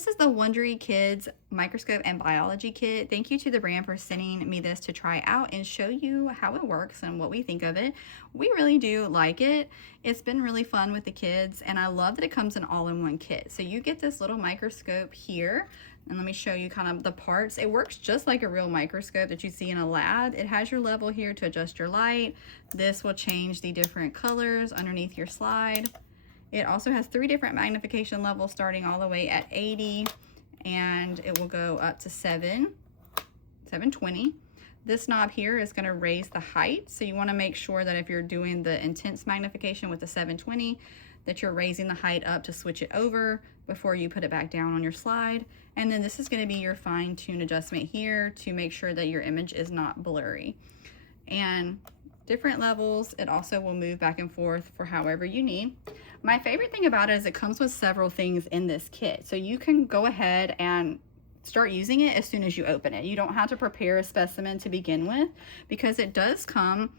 This is the Wondery Kids Microscope and Biology Kit. Thank you to the brand for sending me this to try out and show you how it works and what we think of it. We really do like it. It's been really fun with the kids, and I love that it comes in all-in-one kit. So you get this little microscope here, and let me show you kind of the parts. It works just like a real microscope that you see in a lab. It has your level here to adjust your light. This will change the different colors underneath your slide. It also has 3 different magnification levels starting all the way at 80, and it will go up to 720. This knob here is going to raise the height, so you want to make sure that if you're doing the intense magnification with the 720, that you're raising the height up to switch it over before you put it back down on your slide. And then this is going to be your fine-tune adjustment here to make sure that your image is not blurry. And different levels, it also will move back and forth for however you need. My favorite thing about it is it comes with several things in this kit, so you can go ahead and start using it as soon as you open it. You don't have to prepare a specimen to begin with, because it does come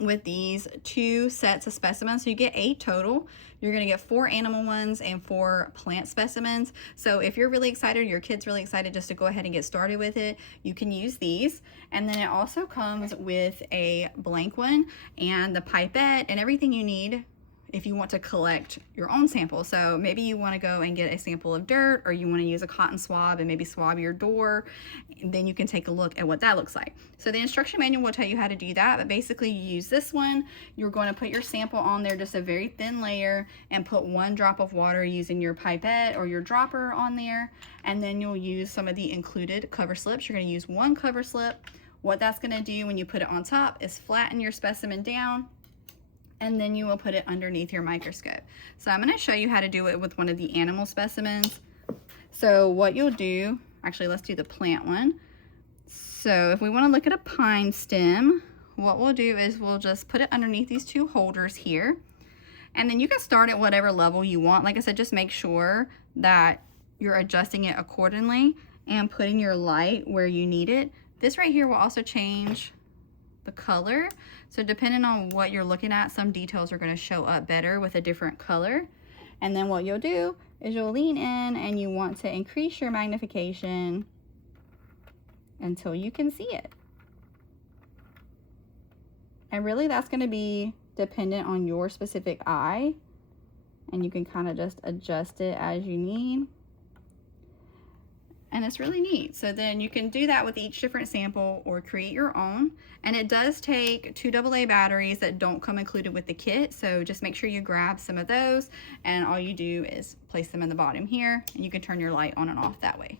with these 2 sets of specimens. So you get 8 total. You're going to get 4 animal ones and 4 plant specimens. So if you're really excited, your kid's really excited just to go ahead and get started with it, you can use these. And then it also comes with a blank one and the pipette and everything you need if you want to collect your own sample. So maybe you want to go and get a sample of dirt, or you want to use a cotton swab and maybe swab your door, then you can take a look at what that looks like. So the instruction manual will tell you how to do that, but basically you use this one. You're going to put your sample on there, just a very thin layer, and put 1 drop of water using your pipette or your dropper on there, and then you'll use some of the included cover slips. You're going to use 1 cover slip. What that's going to do when you put it on top is flatten your specimen down, and then you will put it underneath your microscope. So I'm going to show you how to do it with one of the animal specimens. So what you'll do, actually let's do the plant one. So if we want to look at a pine stem, what we'll do is we'll just put it underneath these 2 holders here. And then you can start at whatever level you want. Like I said, just make sure that you're adjusting it accordingly and putting your light where you need it. This right here will also change the color. So depending on what you're looking at, some details are going to show up better with a different color. And then what you'll do is you'll lean in and you want to increase your magnification until you can see it. And really that's going to be dependent on your specific eye, and you can kind of just adjust it as you need. And it's really neat. So then you can do that with each different sample or create your own. And it does take 2 AA batteries that don't come included with the kit. So just make sure you grab some of those, and all you do is place them in the bottom here, and you can turn your light on and off that way.